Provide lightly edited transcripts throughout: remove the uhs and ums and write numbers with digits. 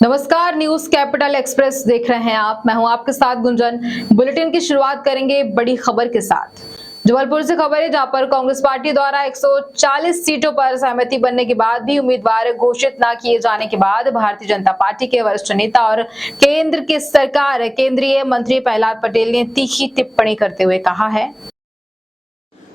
नमस्कार, news capital express देख रहे हैं आप। मैं हूं आपके साथ गुंजन। बुलेटिन की शुरुआत करेंगे बड़ी खबर के साथ। जबलपुर से खबर है, जहां पर कांग्रेस पार्टी द्वारा 140 सीटों पर सहमति बनने के बाद भी उम्मीदवार घोषित न किए जाने के बाद भारतीय जनता पार्टी के वरिष्ठ नेता और केंद्र की सरकार केंद्रीय मंत्री प्रहलाद पटेल ने तीखी टिप्पणी करते हुए कहा है,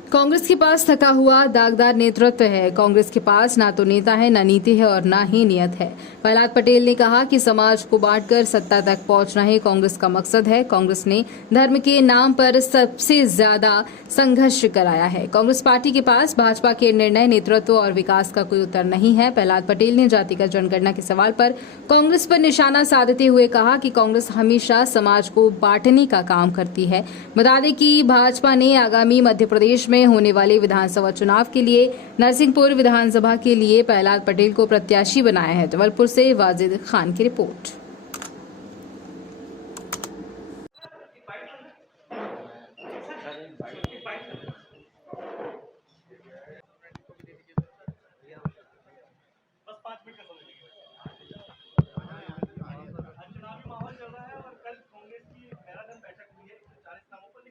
कांग्रेस के पास थका हुआ दागदार नेतृत्व है। कांग्रेस के पास ना तो नेता है, ना नीति है और ना ही नियत है। प्रहलाद पटेल ने कहा कि समाज को बांटकर सत्ता तक पहुंचना ही कांग्रेस का मकसद है। कांग्रेस ने धर्म के नाम पर सबसे ज्यादा संघर्ष कराया है। कांग्रेस पार्टी के पास भाजपा के निर्णय, नेतृत्व और विकास का कोई उत्तर नहीं है। प्रहलाद पटेल ने जातिगत जनगणना के सवाल पर कांग्रेस पर निशाना साधते हुए कहा कि कांग्रेस हमेशा समाज को बांटने का काम करती है। बता दें कि भाजपा ने आगामी मध्य प्रदेश में होने वाले विधानसभा चुनाव के लिए नरसिंहपुर विधानसभा के लिए प्रहलाद पटेल को प्रत्याशी बनाया है। जबलपुर से वाजिद खान की रिपोर्ट।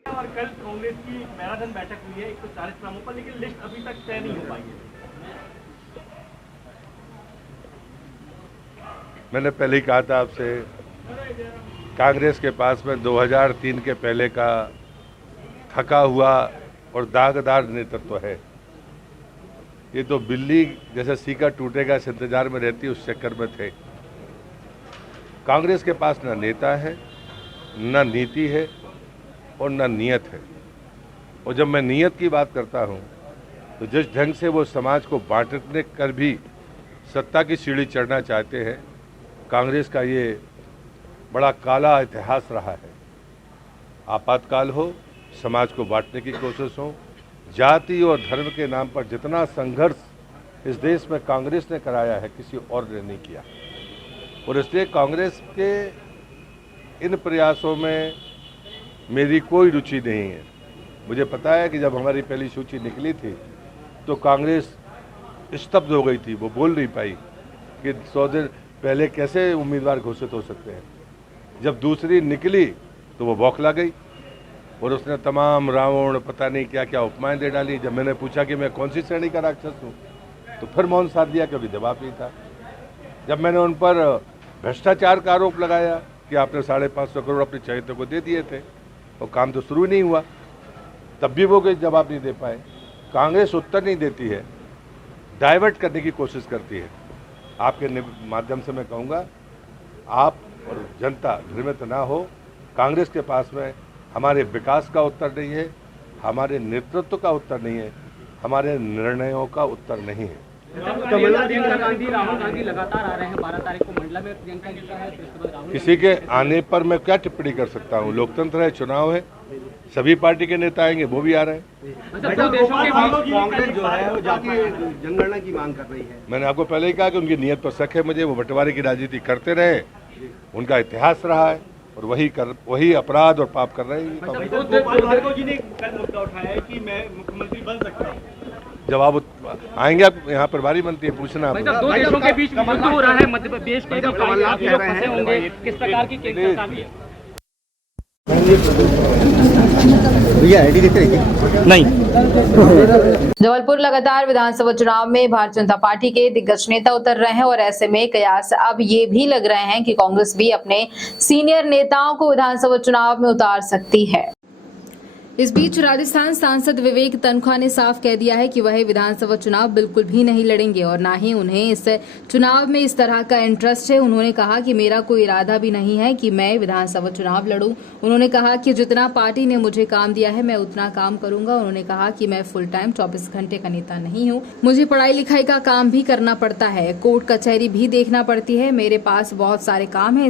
और कल कांग्रेस की मैराथन बैठक हुई है 140 नामों पर, लेकिन लिस्ट अभी तक तय नहीं हो पाई है। मैंने पहले ही कहा था आपसे, कांग्रेस के पास में 2003 के पहले का थका हुआ और दागदार नेतृत्व है। ये तो बिल्ली जैसे सीका टूटेगा इस इंतजार में रहती, उस चक्कर में थे। कांग्रेस के पास ना नेता है, ना नीति है और ना नियत है। और जब मैं नियत की बात करता हूँ तो जिस ढंग से वो समाज को बांटने कर भी सत्ता की सीढ़ी चढ़ना चाहते हैं, कांग्रेस का ये बड़ा काला इतिहास रहा है। आपातकाल हो, समाज को बांटने की कोशिश हो, जाति और धर्म के नाम पर जितना संघर्ष इस देश में कांग्रेस ने कराया है, किसी और ने नहीं किया। और इसलिए कांग्रेस के इन प्रयासों में मेरी कोई रुचि नहीं है। मुझे पता है कि जब हमारी पहली सूची निकली थी तो कांग्रेस स्तब्ध हो गई थी, वो बोल नहीं पाई कि 100 दिन पहले कैसे उम्मीदवार घोषित हो सकते हैं। जब दूसरी निकली तो वो बौखला गई और उसने तमाम रावण पता नहीं क्या क्या उपमाएं दे डाली। जब मैंने पूछा कि मैं कौन सी श्रेणी का राक्षस हूँ तो फिर मौन साध दिया, क्योंकि जवाब नहीं था। जब मैंने उन पर भ्रष्टाचार का आरोप लगाया कि आपने 550 करोड़ अपने चहेतों को दे दिए थे और काम तो शुरू नहीं हुआ, तब भी वो कोई जवाब नहीं दे पाए। कांग्रेस उत्तर नहीं देती है, डाइवर्ट करने की कोशिश करती है। आपके माध्यम से मैं कहूँगा, आप और जनता भ्रमित ना हो। कांग्रेस के पास में हमारे विकास का उत्तर नहीं है, हमारे नेतृत्व का उत्तर नहीं है, हमारे निर्णयों का उत्तर नहीं है। प्रियंका गांधी, राहुल गांधी लगातार आ रहे हैं। 12 तारीख को मंडला में प्रियंका जी का है, तो इसके बाद राहुल। किसी के आने पर मैं क्या टिप्पणी कर सकता हूँ? लोकतंत्र है, चुनाव है, सभी पार्टी के नेता आएंगे, वो भी आ रहे हैं। दो देशों के बीच कांग्रेस जो है वो जातीय जनगणना की मांग कर रही है। मैंने आपको पहले ही कहा कि उनकी नियत पर शक है मुझे। वो बंटवारे की राजनीति करते रहे, उनका इतिहास रहा है और वही अपराध और पाप कर रहे हैं। गोपाल जी ने कल मुद्दा उठाया है कि मैं मुख्यमंत्री बन सकता हूँ। जवाब आएंगे, आप यहाँ प्रभारी मंत्री है, पूछना आप। दो देशों के बीच युद्ध हो रहा है, मध्य प्रदेश के जो फंसे होंगे, किस प्रकार की केंद्र सरकार भी है? नहीं। जबलपुर लगातार विधानसभा चुनाव में भारतीय जनता पार्टी के दिग्गज नेता उतर रहे हैं और ऐसे में कयास अब ये भी लग रहे हैं कि कांग्रेस भी अपने सीनियर नेताओं को विधानसभा चुनाव में उतार सकती है। इस बीच राजस्थान सांसद विवेक तनखा ने साफ कह दिया है कि वह विधानसभा चुनाव बिल्कुल भी नहीं लड़ेंगे और ना ही उन्हें इस चुनाव में इस तरह का इंटरेस्ट है। उन्होंने कहा कि मेरा कोई इरादा भी नहीं है कि मैं विधानसभा चुनाव लड़ूं। उन्होंने कहा कि जितना पार्टी ने मुझे काम दिया है मैं उतना काम करूंगा। उन्होंने कहा कि मैं फुल टाइम 24 घंटे का नेता नहीं हूं, मुझे पढ़ाई लिखाई का काम भी करना पड़ता है, कोर्ट कचहरी भी देखना पड़ती है, मेरे पास बहुत सारे काम है,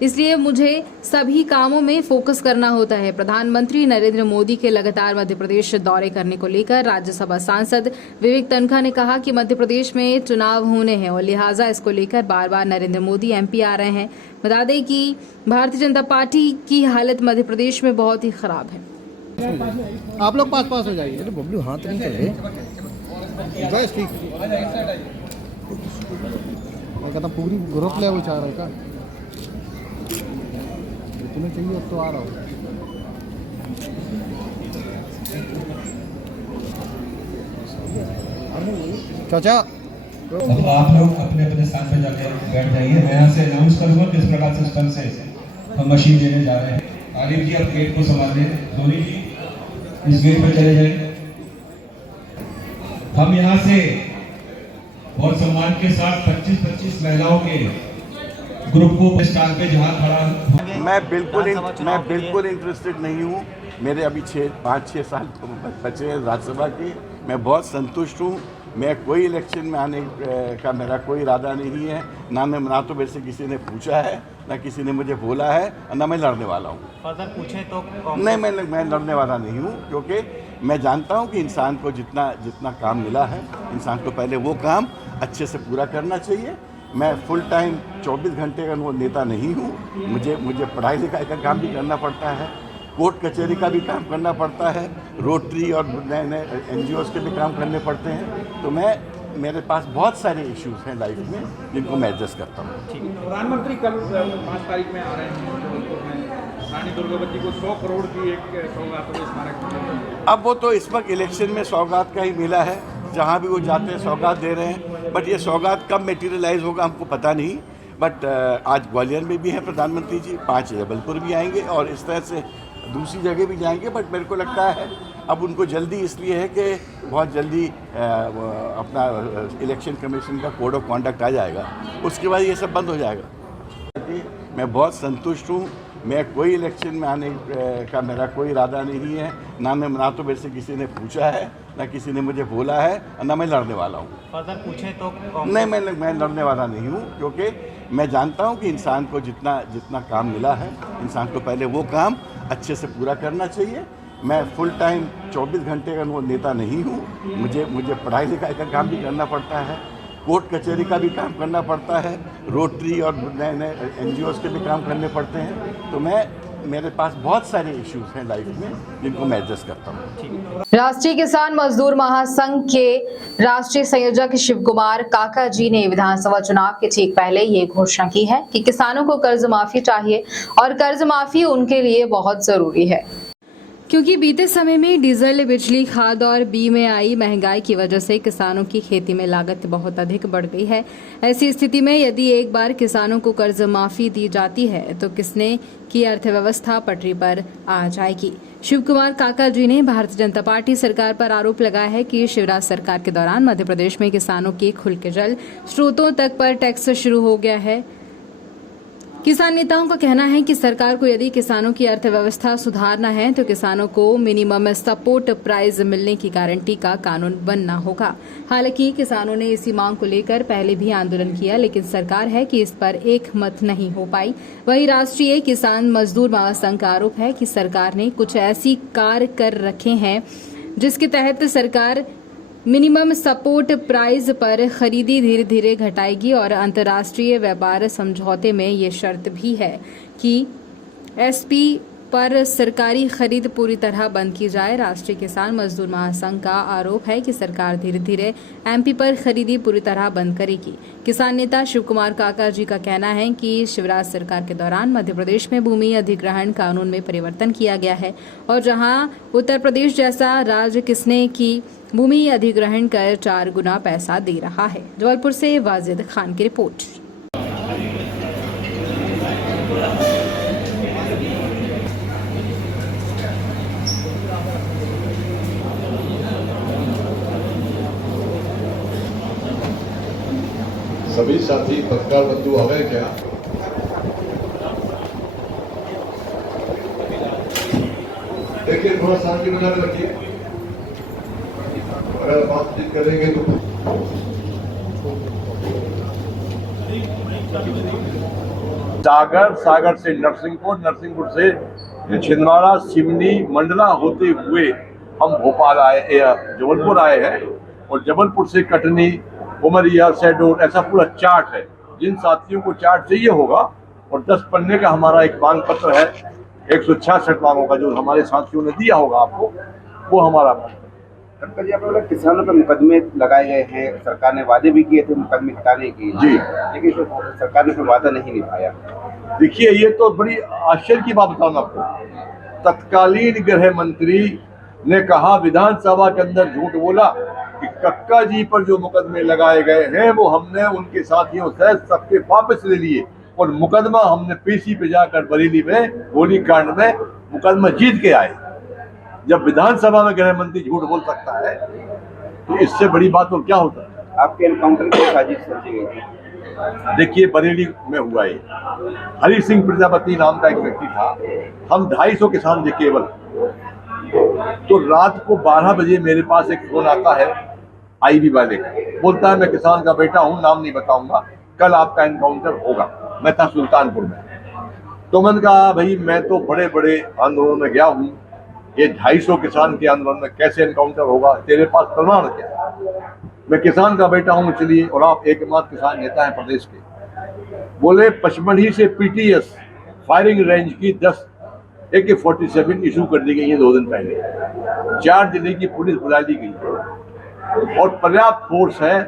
इसलिए मुझे सभी कामों में फोकस करना होता है। प्रधानमंत्री नरेंद्र मोदी के लगातार मध्य प्रदेश दौरे करने को लेकर राज्यसभा सांसद विवेक तनखा ने कहा कि मध्य प्रदेश में चुनाव होने हैं और लिहाजा इसको लेकर बार बार नरेंद्र मोदी एमपी आ रहे हैं। बता दें कि भारतीय जनता पार्टी की हालत मध्य प्रदेश में बहुत ही खराब है। आप लोग पास हो जाइए। बबलू हाथ नहीं चले। मैं कहता पूरी ग्रुप लेवल चाह रहा है का तुम्हें चाहिए अब तो आ रहा हो। चाचा अब आप लोग अपने अपने स्थान पर जाकर बैठ जाइए। मैं यहाँ से अनाउंस करूँगा किस प्रकार सिस्टम से हम मशीन देने जा रहे हैं। आलिम जी आप गेट को संभालिए, धोनी जी इस गेट पर चले जाइए। हम यहाँ से बहुत सम्मान के साथ 25-25 महिलाओं के ग्रुप को स्टार पे जहाँ खड़ा मैं बिल्कुल इंटरेस्टेड नहीं हूँ। मेरे अभी 5-6 साल बचे हैं राज्यसभा के। मैं बहुत संतुष्ट हूँ। मैं कोई इलेक्शन में आने का मेरा कोई इरादा नहीं है। ना तो मेरे से किसी ने पूछा है, ना किसी ने मुझे बोला है, और ना मैं लड़ने वाला हूँ। फर्दर पूछे तो नहीं, मैं लड़ने वाला नहीं हूँ, क्योंकि मैं जानता हूँ कि इंसान को जितना काम मिला है, इंसान को पहले वो काम अच्छे से पूरा करना चाहिए। मैं फुल टाइम 24 घंटे का वो नेता नहीं हूँ। मुझे पढ़ाई लिखाई का काम भी करना पड़ता है, कोर्ट कचहरी का भी काम करना पड़ता है, रोटरी और नए NGOs के भी काम करने पड़ते हैं। तो मेरे पास बहुत सारे इश्यूज हैं लाइफ में जिनको मैं एडजस्ट करता हूँ। प्रधानमंत्री कल 5 तारीख में आ रहे हैं जबलपुर में। रानी दुर्गावती को 100 करोड़ की एक सौगात स्मारक। अब वो तो इस वक्त इलेक्शन में सौगात का ही मिला है। जहाँ भी वो जाते हैं सौगात दे रहे हैं, बट ये सौगात कब मटेरियलाइज होगा हमको पता नहीं। बट आज ग्वालियर में भी हैं प्रधानमंत्री जी, 5 जबलपुर भी आएंगे और इस तरह से दूसरी जगह भी जाएंगे। बट मेरे को लगता है अब उनको जल्दी इसलिए है कि बहुत जल्दी अपना इलेक्शन कमीशन का कोड ऑफ कॉन्डक्ट आ जाएगा, उसके बाद ये सब बंद हो जाएगा। मैं बहुत संतुष्ट हूँ। मैं कोई इलेक्शन में आने का मेरा कोई इरादा नहीं है। ना तो मेरे से किसी ने पूछा है, ना किसी ने मुझे बोला है, और ना मैं लड़ने वाला हूँ। फर्दर पूछे तो नहीं, मैं लड़ने वाला नहीं हूँ, क्योंकि मैं जानता हूँ कि इंसान को जितना काम मिला है, इंसान को पहले वो काम अच्छे से पूरा करना चाहिए। मैं फुल टाइम 24 घंटे का वो नेता नहीं हूँ। मुझे पढ़ाई लिखाई का काम भी करना पड़ता है, कोर्ट कचहरी का भी काम करना पड़ता है, रोटरी और नए NGOs के भी काम करने पड़ते हैं। तो मेरे पास बहुत सारे इश्यूज हैं लाइफ में जिनको मैं एडजस्ट करता हूँ। राष्ट्रीय किसान मजदूर महासंघ के राष्ट्रीय संयोजक शिव कुमार काका जी ने विधानसभा चुनाव के ठीक पहले ये घोषणा की है कि किसानों को कर्ज माफी चाहिए और कर्ज माफी उनके लिए बहुत जरूरी है, क्योंकि बीते समय में डीजल, बिजली, खाद और बी में आई महंगाई की वजह से किसानों की खेती में लागत बहुत अधिक बढ़ गई है। ऐसी स्थिति में यदि एक बार किसानों को कर्ज माफी दी जाती है तो किसने की अर्थव्यवस्था पटरी पर आ जाएगी। शिव कुमार काका जी ने भारतीय जनता पार्टी सरकार पर आरोप लगाया है कि शिवराज सरकार के दौरान मध्य प्रदेश में किसानों के खुल के जल स्रोतों तक पर टैक्स शुरू हो गया है। किसान नेताओं का कहना है कि सरकार को यदि किसानों की अर्थव्यवस्था सुधारना है तो किसानों को मिनिमम सपोर्ट प्राइस मिलने की गारंटी का कानून बनना होगा। हालांकि किसानों ने इसी मांग को लेकर पहले भी आंदोलन किया, लेकिन सरकार है कि इस पर एक मत नहीं हो पाई। वहीं राष्ट्रीय किसान मजदूर महासंघ का आरोप है कि सरकार ने कुछ ऐसी कार्य कर रखे हैं जिसके तहत सरकार मिनिमम सपोर्ट प्राइस पर खरीदी धीरे धीरे घटाएगी और अंतर्राष्ट्रीय व्यापार समझौते में ये शर्त भी है कि एसपी पर सरकारी खरीद पूरी तरह बंद की जाए। राष्ट्रीय किसान मजदूर महासंघ का आरोप है कि सरकार धीरे धीरे एमपी पर खरीदी पूरी तरह बंद करेगी। किसान नेता शिव कुमार काका जी का कहना है कि शिवराज सरकार के दौरान मध्य प्रदेश में भूमि अधिग्रहण कानून में परिवर्तन किया गया है और जहां उत्तर प्रदेश जैसा राज्य किसने की भूमि अधिग्रहण कर 4 गुना पैसा दे रहा है। जबलपुर से वाजिद खान की रिपोर्ट। सभी साथी पत्रकार बंधु आ गए क्या? देखिए थोड़ा शांति बनाए रखिए, अगर बातचीत करेंगे तो सागर से नरसिंहपुर से छिंदवाड़ा, सिवनी, मंडला होते हुए हम भोपाल जबलपुर आए हैं और जबलपुर से कटनी, उमरिया, शहडोल, ऐसा पूरा चार्ट है। जिन साथियों को चार्ट चाहिए होगा और 10 पन्ने का हमारा एक मांग पत्र है 166 मांगों का जो हमारे साथियों ने दिया होगा आपको, वो हमारा कल जी आपने बोला किसानों पर मुकदमे लगाए गए हैं, सरकार ने वादे भी किए थे मुकदमे हटाने की जी, लेकिन सरकार ने फिर वादा नहीं निभाया। देखिए ये तो बड़ी आश्चर्य की बात बताऊं आपको। तत्कालीन गृह मंत्री ने कहा, विधानसभा के अंदर झूठ बोला कि कक्का जी पर जो मुकदमे लगाए गए हैं वो हमने उनके साथियों से सबके वापस ले लिए और मुकदमा हमने पीसी पे जाकर बरेली में गोलीकांड में मुकदमा जीत के आए। जब विधानसभा में गृह मंत्री झूठ बोल सकता है तो इससे बड़ी बात और क्या होता है। आपके एनकाउंटर की साजिश रची गई थी। देखिए बरेली में हुआ ये, हरि सिंह प्रजापति नाम का एक व्यक्ति था, हम 250 किसान थे केवल। तो रात को 12 बजे मेरे पास एक फोन आता है आईबी वाले का, बोलता है मैं किसान का बेटा हूं, नाम नहीं बताऊंगा, कल आपका एनकाउंटर होगा। मैं था सुल्तानपुर में। तो मैंने कहा भाई मैं तो बड़े बड़े आंदोलन में गया हूं, ये 250 किसान के आंदोलन में कैसे एनकाउंटर होगा, तेरे पास प्रमाण क्या? मैं किसान का बेटा हूं चलिए, और आप एकमात्र किसान नेता हैं प्रदेश के। बोले पचमढ़ी से पीटीएस फायरिंग रेंज की 10 AK-47 इशू कर दी गई है 2 दिन पहले। 4 जिले की पुलिस बुला ली गई और पर्याप्त फोर्स है।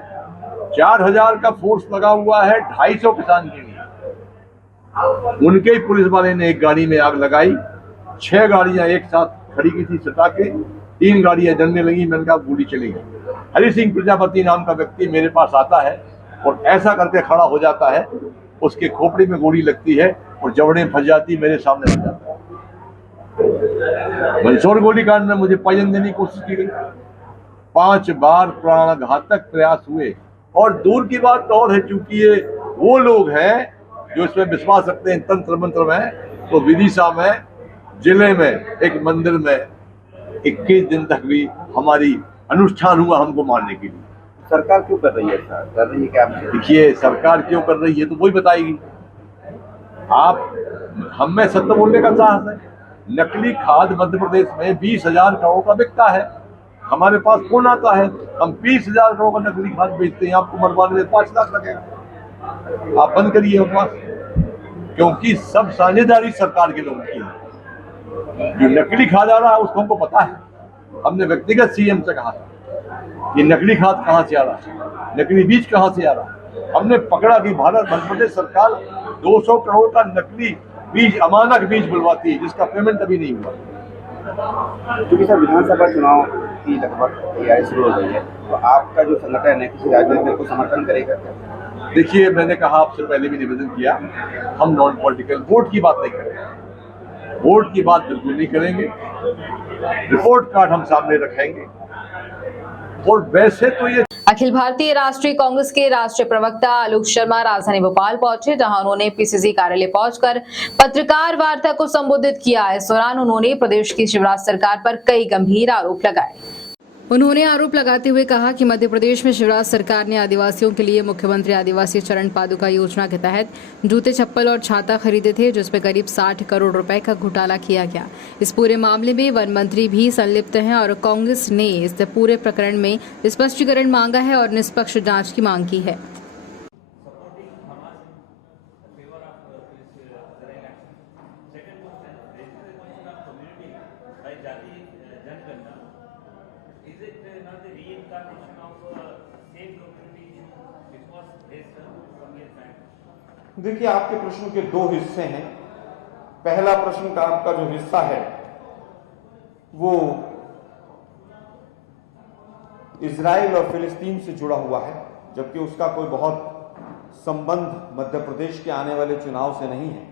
4000 का फोर्स लगा हुआ है 250 किसान के लिए। उनके ही पुलिस वाले ने एक गाड़ी में आग लगाई, 6 गाड़ियां एक साथ खड़ी की थी सटा के, 3 गाड़ियां जलने लगी। मैंने कहा गोली चलेगी। हरि सिंह प्रजापति नाम का व्यक्ति मेरे पास आता है और ऐसा करके खड़ा हो जाता है, उसके खोपड़ी में गोली लगती है और जबड़े फंस जाती, मेरे सामने फंस जाता है। मंदसौर गोलीकांड में मुझे पॉइजन देने की कोशिश की गई, 5 बार प्राणघातक प्रयास हुए। और दूर की बात और है, चूंकि ये वो लोग हैं जो इसमें विश्वास रखते हैं तंत्र मंत्र में, तो विदिशा में जिले में एक मंदिर में 21 दिन तक भी हमारी अनुष्ठान हुआ हमको मारने के लिए। सरकार क्यों कर रही है ऐसा? कर रही है क्या? देखिए सरकार क्यों कर रही है तो वही बताएगी। आप हम में सत्य बोलने का साहस है। नकली खाद मध्य प्रदेश में 20,000 करोड़ का बिकता है। हमारे पास फोन आता है, हम 20,000 करोड़ का नकली खाद बेचते हैं, आपको मरवाने में 5 लाख लगेगा। आप बंद करिए बकवास, क्योंकि सब साझेदारी सरकार के लोगों की है। जो नकली खाद आ रहा है उसको हमको पता है, हमने व्यक्तिगत सीएम से कहा ये नकली खाद कहाँ से आ रहा है, नकली बीज कहाँ से आ रहा है। हमने पकड़ा कि भारत मध्य प्रदेश सरकार 200 करोड़ का नकली बीज अमानक बीज बुलवाती है जिसका पेमेंट अभी नहीं हुआ। क्योंकि सर विधानसभा चुनाव की लगभग तैयारी शुरू हो गई है, तो आपका जो संगठन है किसी राजनीतिक दल को समर्थन करेगा क्या? देखिए मैंने कहा आपसे पहले भी निवेदन किया, हम नॉन पॉलिटिकल वोट की बात नहीं करेंगे, वोट की बात बिल्कुल नहीं करेंगे। रिपोर्ट कार्ड हम सामने रखेंगे। और वैसे तो ये अखिल भारतीय राष्ट्रीय कांग्रेस के राष्ट्रीय प्रवक्ता आलोक शर्मा राजधानी भोपाल पहुंचे, जहां उन्होंने पीसीसी कार्यालय पहुंचकर पत्रकार वार्ता को संबोधित किया। इस दौरान उन्होंने प्रदेश की शिवराज सरकार पर कई गंभीर आरोप लगाए। उन्होंने आरोप लगाते हुए कहा कि मध्य प्रदेश में शिवराज सरकार ने आदिवासियों के लिए मुख्यमंत्री आदिवासी चरण पादुका योजना के तहत जूते, चप्पल और छाता खरीदे थे, जिसमें करीब 60 करोड़ रुपए का घोटाला किया गया। इस पूरे मामले में वन मंत्री भी संलिप्त हैं और कांग्रेस ने इस पूरे प्रकरण में स्पष्टीकरण मांगा है और निष्पक्ष जांच की मांग की है। देखिए आपके प्रश्न के 2 हिस्से हैं। पहला प्रश्न का आपका जो हिस्सा है वो इजराइल और फिलिस्तीन से जुड़ा हुआ है, जबकि उसका कोई बहुत संबंध मध्य प्रदेश के आने वाले चुनाव से नहीं है।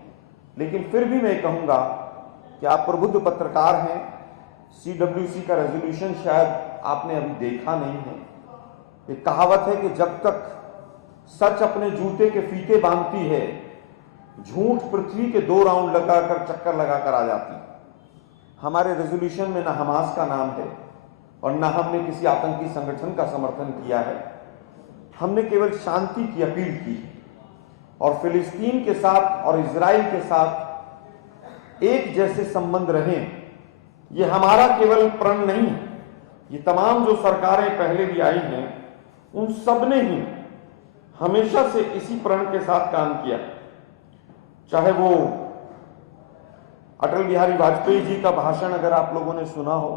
लेकिन फिर भी मैं कहूंगा कि आप प्रबुद्ध पत्रकार हैं, CWC का रेजोल्यूशन शायद आपने अभी देखा नहीं है। एक कहावत है कि जब तक सच अपने जूते के फीते बांधती है, झूठ पृथ्वी के 2 राउंड लगाकर चक्कर लगाकर आ जाती। हमारे रेजोल्यूशन में ना हमास का नाम है और ना हमने किसी आतंकी संगठन का समर्थन किया है। हमने केवल शांति की अपील की है और फिलिस्तीन के साथ और इजराइल के साथ एक जैसे संबंध रहें, ये हमारा केवल प्रण नहीं है। ये तमाम जो सरकारें पहले भी आई हैं उन सब ने ही हमेशा से इसी प्रण के साथ काम किया। चाहे वो अटल बिहारी वाजपेयी जी का भाषण अगर आप लोगों ने सुना हो,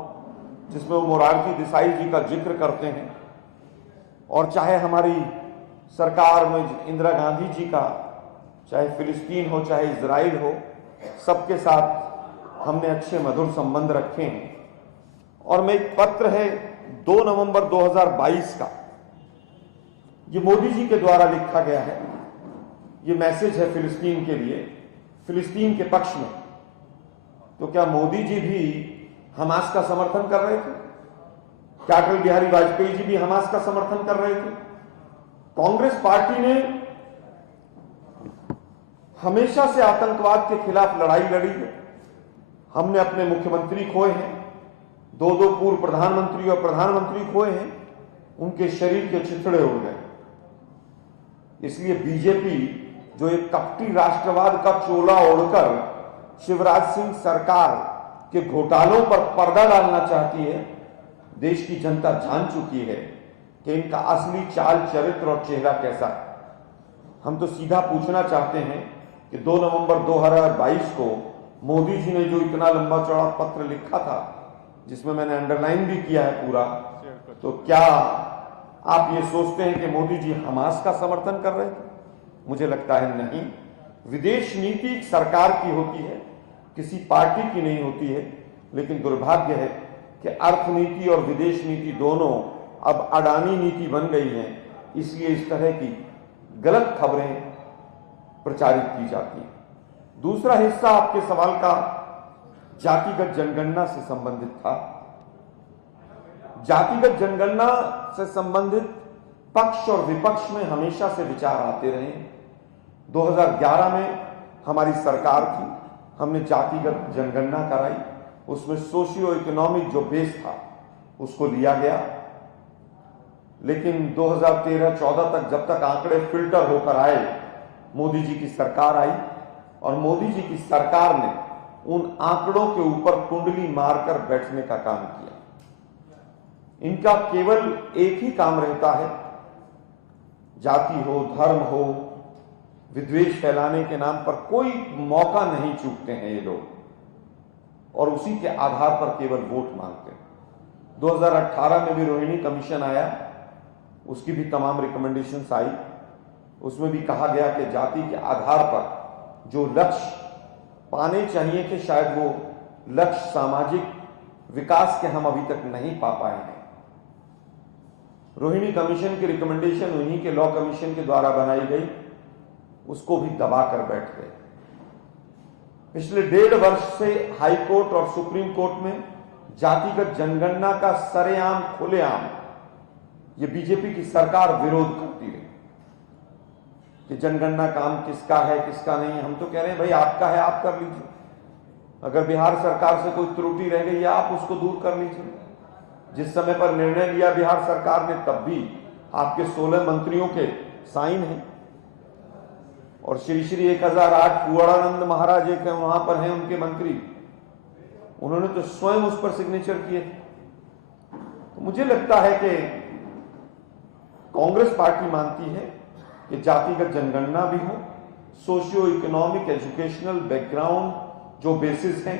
जिसमें वो मोरारजी देसाई जी का जिक्र करते हैं, और चाहे हमारी सरकार में इंदिरा गांधी जी का, चाहे फिलिस्तीन हो चाहे इजराइल हो, सबके साथ हमने अच्छे मधुर संबंध रखे हैं। और मैं एक पत्र है 2 नवंबर 2022 का, ये मोदी जी के द्वारा लिखा गया है, ये मैसेज है फिलिस्तीन के लिए, फिलिस्तीन के पक्ष में। तो क्या मोदी जी भी हमास का समर्थन कर रहे थे? क्या अटल बिहारी वाजपेयी जी भी हमास का समर्थन कर रहे थे? कांग्रेस पार्टी ने हमेशा से आतंकवाद के खिलाफ लड़ाई लड़ी है। हमने अपने मुख्यमंत्री खोए हैं, 2 पूर्व प्रधानमंत्री और प्रधानमंत्री खोए हैं, उनके शरीर के चिथड़े उड़ गए। इसलिए बीजेपी जो एक कपटी राष्ट्रवाद का चोला ओढ़कर शिवराज सिंह सरकार के घोटालों पर पर्दा डालना चाहती है, देश की जनता जान चुकी है कि इनका असली चाल चरित्र और चेहरा कैसा है। हम तो सीधा पूछना चाहते हैं कि 2 नवंबर 2022 को मोदी जी ने जो इतना लंबा चौड़ा पत्र लिखा था, जिसमें मैंने अंडरलाइन भी किया है पूरा, तो क्या आप ये सोचते हैं कि मोदी जी हमास का समर्थन कर रहे थे? मुझे लगता है नहीं। विदेश नीति एक सरकार की होती है, किसी पार्टी की नहीं होती है। लेकिन दुर्भाग्य है कि अर्थनीति और विदेश नीति दोनों अब अडानी नीति बन गई है, इसलिए इस तरह की गलत खबरें प्रचारित की जाती हैं। दूसरा हिस्सा आपके सवाल का जातिगत जनगणना से संबंधित था। जातिगत जनगणना से संबंधित पक्ष और विपक्ष में हमेशा से विचार आते रहे। 2011 में हमारी सरकार थी, हमने जातिगत जनगणना कराई, उसमें सोशियो इकोनॉमिक जो बेस था उसको लिया गया। लेकिन 2013-14 तक, जब तक आंकड़े फिल्टर होकर आए, मोदी जी की सरकार आई और मोदी जी की सरकार ने उन आंकड़ों के ऊपर कुंडली मारकर बैठने का काम किया। इनका केवल एक ही काम रहता है, जाति हो, धर्म हो, विद्वेष फैलाने के नाम पर कोई मौका नहीं चूकते हैं ये लोग, और उसी के आधार पर केवल वोट मांगते हैं। 2018 में भी रोहिणी कमीशन आया, उसकी भी तमाम रिकमेंडेशंस आई। उसमें भी कहा गया कि जाति के आधार पर जो लक्ष्य पाने चाहिए थे, शायद वो लक्ष्य सामाजिक विकास के हम अभी तक नहीं पा पाए हैं। रोहिणी कमीशन की रिकमेंडेशन उन्हीं के लॉ कमीशन के द्वारा बनाई गई, उसको भी दबाकर बैठ गए। पिछले 1.5 वर्ष से हाई कोर्ट और सुप्रीम कोर्ट में जातिगत जनगणना का सरेआम खुलेआम ये बीजेपी की सरकार विरोध करती रही कि जनगणना काम किसका है किसका नहीं है। हम तो कह रहे हैं भाई आपका है, आप कर लीजिए। अगर बिहार सरकार से कोई त्रुटि रह गई है, आप उसको दूर कर लीजिए। जिस समय पर निर्णय लिया बिहार सरकार ने, तब भी आपके 16 मंत्रियों के साइन हैं, और श्री 1008 कुआड़ानंद महाराज एक है, वहां पर हैं उनके मंत्री, उन्होंने तो स्वयं उस पर सिग्नेचर किए थे। तो मुझे लगता है कि कांग्रेस पार्टी मानती है कि जातिगत जनगणना भी हो, सोशियो इकोनॉमिक एजुकेशनल बैकग्राउंड जो बेसिस हैं,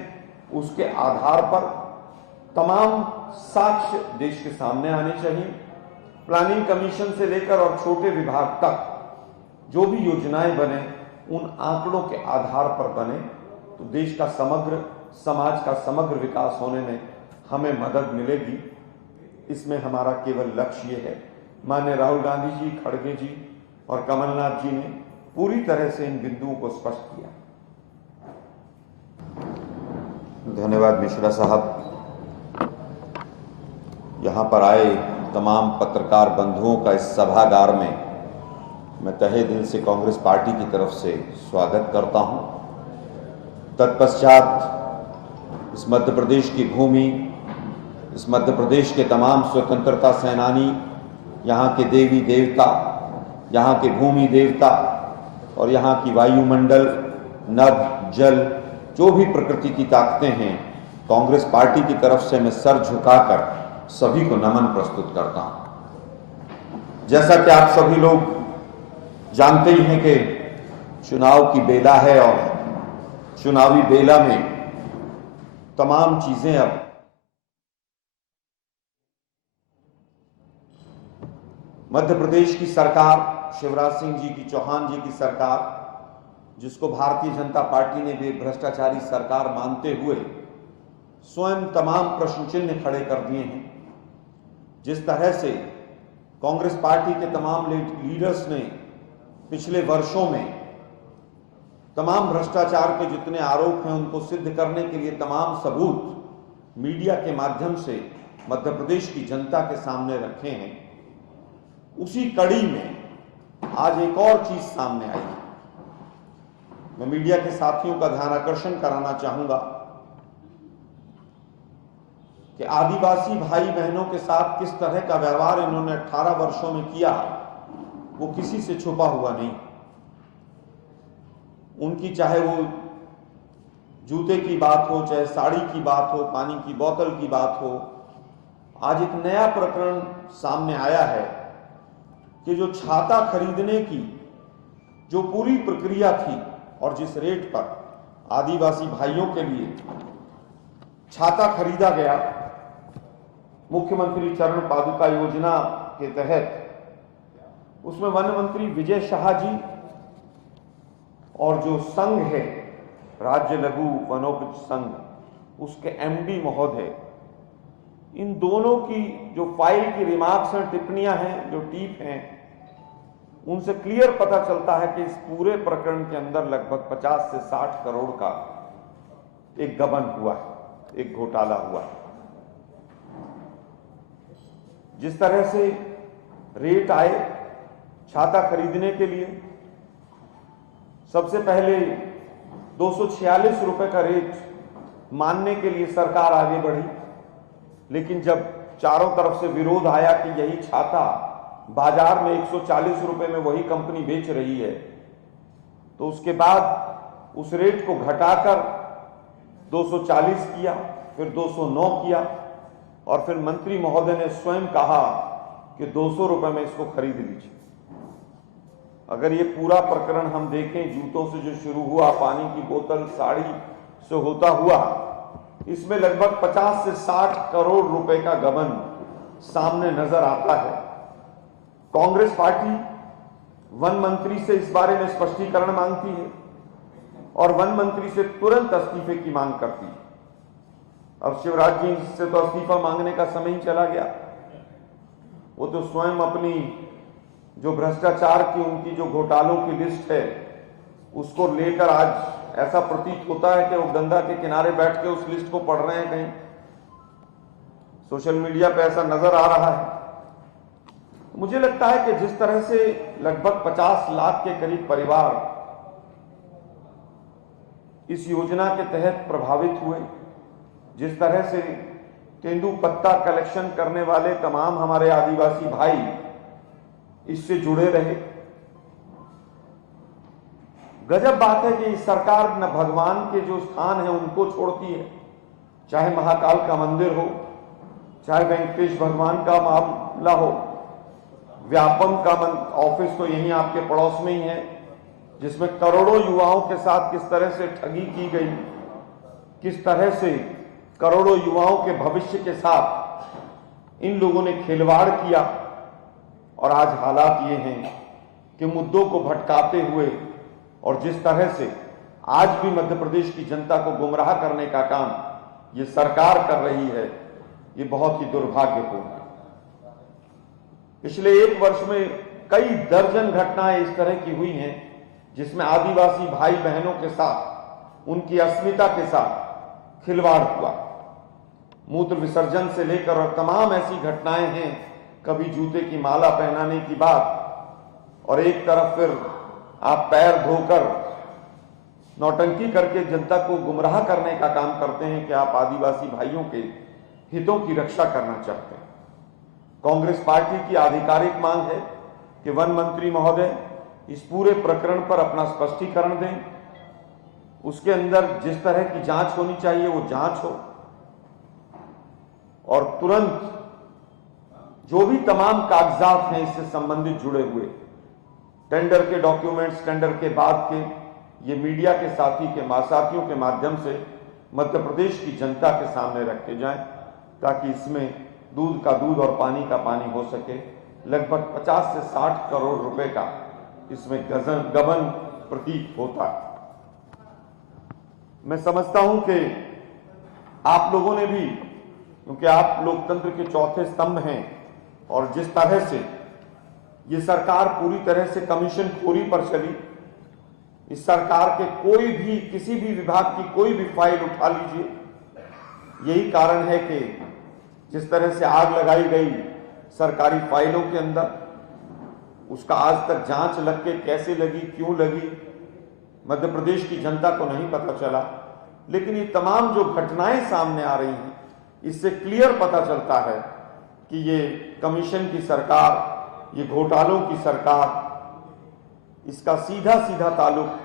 उसके आधार पर तमाम साक्ष्य देश के सामने आने चाहिए। प्लानिंग कमीशन से लेकर और छोटे विभाग तक जो भी योजनाएं बने, उन आंकड़ों के आधार पर बने, तो देश का समग्र, समाज का समग्र विकास होने में हमें मदद मिलेगी। इसमें हमारा केवल लक्ष्य ये है। माननीय राहुल गांधी जी, खड़गे जी और कमलनाथ जी ने पूरी तरह से इन बिंदुओं को स्पष्ट किया। धन्यवाद मिश्रा साहब। यहाँ पर आए तमाम पत्रकार बंधुओं का इस सभागार में मैं तहे दिल से कांग्रेस पार्टी की तरफ से स्वागत करता हूँ। तत्पश्चात इस मध्य प्रदेश की भूमि, इस मध्य प्रदेश के तमाम स्वतंत्रता सेनानी, यहाँ के देवी देवता, यहाँ के भूमि देवता और यहाँ की वायुमंडल, नभ, जल, जो भी प्रकृति की ताकतें हैं, कांग्रेस पार्टी की तरफ से मैं सर झुकाकर सभी को नमन प्रस्तुत करता हूँ। जैसा कि आप सभी लोग जानते ही हैं कि चुनाव की बेला है और चुनावी बेला में तमाम चीजें अब मध्य प्रदेश की सरकार, शिवराज सिंह जी की, चौहान जी की सरकार, जिसको भारतीय जनता पार्टी ने भी भ्रष्टाचारी सरकार मानते हुए स्वयं तमाम प्रश्न चिन्ह खड़े कर दिए हैं। जिस तरह से कांग्रेस पार्टी के तमाम लीडर्स ने पिछले वर्षों में तमाम भ्रष्टाचार के जितने आरोप हैं उनको सिद्ध करने के लिए तमाम सबूत मीडिया के माध्यम से मध्य प्रदेश की जनता के सामने रखे हैं, उसी कड़ी में आज एक और चीज सामने आई है। मैं मीडिया के साथियों का ध्यान आकर्षण कराना चाहूंगा कि आदिवासी भाई बहनों के साथ किस तरह का व्यवहार इन्होंने 18 वर्षों में किया, वो किसी से छुपा हुआ नहीं। उनकी चाहे वो जूते की बात हो, चाहे साड़ी की बात हो, पानी की बोतल की बात हो, आज एक नया प्रकरण सामने आया है कि जो छाता खरीदने की जो पूरी प्रक्रिया थी और जिस रेट पर आदिवासी भाइयों के लिए छाता खरीदा गया, मुख्यमंत्री चरण पादुका योजना के तहत, उसमें वन मंत्री विजय शाह जी और जो संघ है राज्य लघु वनोपज संघ, उसके एमडी महोदय, इन दोनों की जो फाइल की रिमार्क्स और टिप्पणियां हैं, जो टीप हैं, उनसे क्लियर पता चलता है कि इस पूरे प्रकरण के अंदर लगभग 50 से 60 करोड़ का एक गबन हुआ है, एक घोटाला हुआ है। जिस तरह से रेट आए छाता खरीदने के लिए, सबसे पहले 246 रुपए का रेट मानने के लिए सरकार आगे बढ़ी, लेकिन जब चारों तरफ से विरोध आया कि यही छाता बाजार में 140 रुपए में वही कंपनी बेच रही है, तो उसके बाद उस रेट को घटाकर 240 किया, फिर 209 किया, और फिर मंत्री महोदय ने स्वयं कहा कि 200 रुपए में इसको खरीद लीजिए। अगर ये पूरा प्रकरण हम देखें, जूतों से जो शुरू हुआ, पानी की बोतल, साड़ी से होता हुआ, इसमें लगभग 50 से 60 करोड़ रुपए का गबन सामने नजर आता है। कांग्रेस पार्टी वन मंत्री से इस बारे में स्पष्टीकरण मांगती है और वन मंत्री से तुरंत इस्तीफे की मांग करती है। अब शिवराज जी से तो इस्तीफा मांगने का समय ही चला गया, वो तो स्वयं अपनी जो भ्रष्टाचार की, उनकी जो घोटालों की लिस्ट है, उसको लेकर आज ऐसा प्रतीत होता है कि वो गंगा के किनारे बैठ के उस लिस्ट को पढ़ रहे हैं। कहीं सोशल मीडिया पे ऐसा नजर आ रहा है। मुझे लगता है कि जिस तरह से लगभग 50 लाख के करीब परिवार इस योजना के तहत प्रभावित हुए, जिस तरह से तेंदुपत्ता कलेक्शन करने वाले तमाम हमारे आदिवासी भाई इससे जुड़े रहे, गजब बात है कि सरकार न भगवान के जो स्थान है उनको छोड़ती है, चाहे महाकाल का मंदिर हो, चाहे वेंकटेश भगवान का मामला हो, व्यापम का ऑफिस तो यहीं आपके पड़ोस में ही है, जिसमें करोड़ों युवाओं के साथ किस तरह से ठगी की गई, किस तरह से करोड़ों युवाओं के भविष्य के साथ इन लोगों ने खिलवाड़ किया। और आज हालात ये हैं कि मुद्दों को भटकाते हुए और जिस तरह से आज भी मध्य प्रदेश की जनता को गुमराह करने का काम ये सरकार कर रही है, ये बहुत ही दुर्भाग्यपूर्ण है। पिछले एक वर्ष में कई दर्जन घटनाएं इस तरह की हुई हैं जिसमें आदिवासी भाई बहनों के साथ, उनकी अस्मिता के साथ खिलवाड़ हुआ। मूत्र विसर्जन से लेकर और तमाम ऐसी घटनाएं हैं, कभी जूते की माला पहनाने की बात, और एक तरफ फिर आप पैर धोकर नौटंकी करके जनता को गुमराह करने का काम करते हैं कि आप आदिवासी भाइयों के हितों की रक्षा करना चाहते हैं। कांग्रेस पार्टी की आधिकारिक मांग है कि वन मंत्री महोदय इस पूरे प्रकरण पर अपना स्पष्टीकरण दें, उसके अंदर जिस तरह की जांच होनी चाहिए वो जांच हो, और तुरंत जो भी तमाम कागजात हैं इससे संबंधित जुड़े हुए, टेंडर के डॉक्यूमेंट्स, टेंडर के बाद के, ये मीडिया के साथियों के माध्यम से मध्य प्रदेश की जनता के सामने रखे जाएं, ताकि इसमें दूध का दूध और पानी का पानी हो सके। लगभग 50 से 60 करोड़ रुपए का इसमें गबन प्रतीत होता है। मैं समझता हूं कि आप लोगों ने भी, क्योंकि आप लोकतंत्र के चौथे स्तंभ हैं, और जिस तरह से ये सरकार पूरी तरह से कमीशन खोरी पर चली, इस सरकार के कोई भी किसी भी विभाग की कोई भी फाइल उठा लीजिए, यही कारण है कि जिस तरह से आग लगाई गई सरकारी फाइलों के अंदर, उसका आज तक जांच लग के कैसे लगी, क्यों लगी, मध्य प्रदेश की जनता को नहीं पता चला। लेकिन ये तमाम जो घटनाएं सामने आ रही हैं, इससे क्लियर पता चलता है कि ये कमीशन की सरकार, ये घोटालों की सरकार, इसका सीधा सीधा ताल्लुक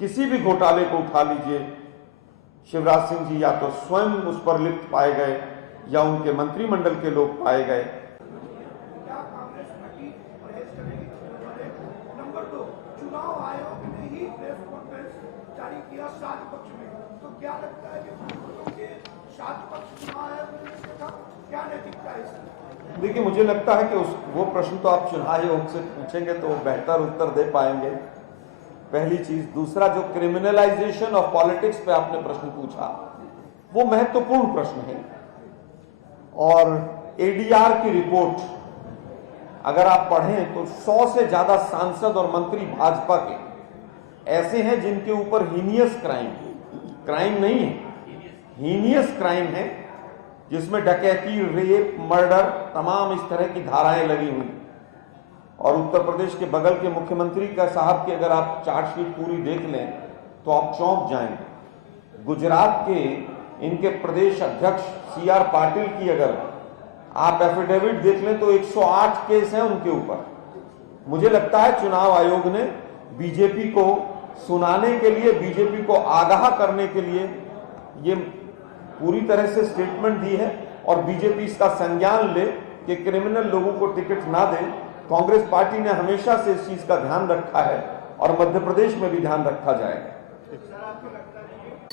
किसी भी घोटाले को उठा लीजिए, शिवराज सिंह जी या तो स्वयं उस पर लिप्त पाए गए या उनके मंत्रिमंडल के लोग पाए गए। नंबर 2, चुनाव आयोग ने ही प्रेस कॉन्फ्रेंस जारी किया 7 पक्ष में, तो क्या लगता है कि 7 पक्ष चुनाव आयोग ने देखा, क्या नैतिकता है इसमें? देखिए, मुझे लगता है कि वो प्रश्न तो आप चुनाव आयोग से पूछेंगे तो वो बेहतर उत्तर दे पाएंगे, पहली चीज। दूसरा, जो क्रिमिनलाइजेशन ऑफ पॉलिटिक्स पे आपने प्रश्न पूछा, वो महत्वपूर्ण प्रश्न है। और एडीआर की रिपोर्ट अगर आप पढ़ें तो 100 से ज्यादा सांसद और मंत्री भाजपा के ऐसे हैं जिनके ऊपर हीनियस क्राइम नहीं है, हीनियस क्राइम है, जिसमें डकैती, रेप, मर्डर, तमाम इस तरह की धाराएं लगी हुई। और उत्तर प्रदेश के बगल के मुख्यमंत्री का साहब की अगर आप चार्जशीट पूरी देख लें तो आप चौंक जाएंगे। गुजरात के इनके प्रदेश अध्यक्ष CR पाटिल की अगर आप एफिडेविट देख लें तो 108 केस हैं उनके ऊपर। मुझे लगता है चुनाव आयोग ने बीजेपी को सुनाने के लिए, बीजेपी को आगाह करने के लिए ये पूरी तरह से स्टेटमेंट दी है, और बीजेपी इसका संज्ञान ले कि क्रिमिनल लोगों को टिकट ना दे। कांग्रेस पार्टी ने हमेशा से इस चीज का ध्यान रखा है और मध्य प्रदेश में भी ध्यान रखा जाएगा।